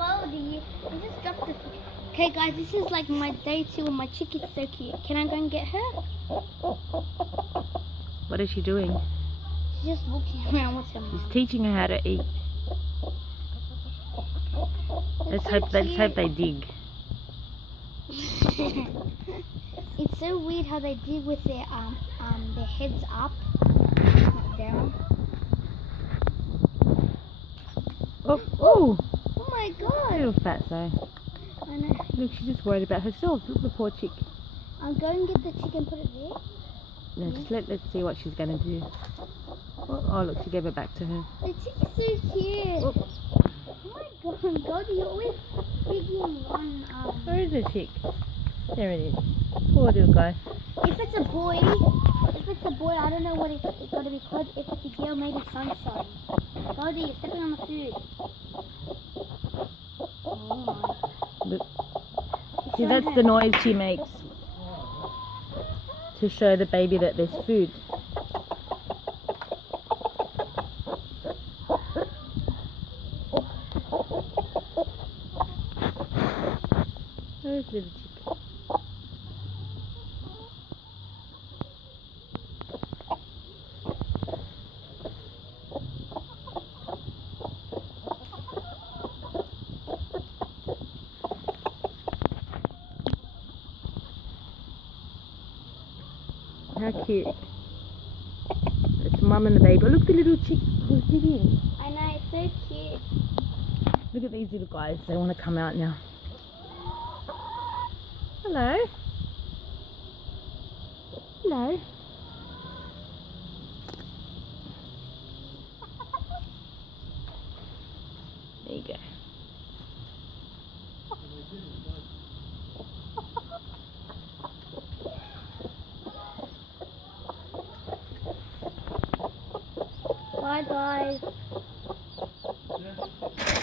Goldie, I just dropped the... Okay guys, this is like my day 2 and my chick is so cute. Can I go and get her? What is she doing? She's just walking around with her mom. She's teaching her how to eat. Let's hope they dig. It's so weird how they dig with their heads up, not down. Oh, oh! Oh my god! Little fatso. I know. Look, she's just worried about herself. Look, the poor chick. I'll go and get the chicken, put it there. No, just let's see what she's gonna do. Oh, look, she gave it back to her. The chick is so cute. Oh, Oh my god, Goldie, you're always digging on. where is the chick? There it is. Poor little guy. If it's a boy, I don't know what it's got to be called. If it's a girl, maybe sunshine. Goldie, you're stepping on the food. Oh my. Look. See, that's the noise she makes to show the baby that there's food. Where's little chick? How cute. It's mum and the baby. Oh, look, the little chick was digging. I know, it's so cute. Look at these little guys. They want to come out now. Hello. Hello. There you go. Bye guys.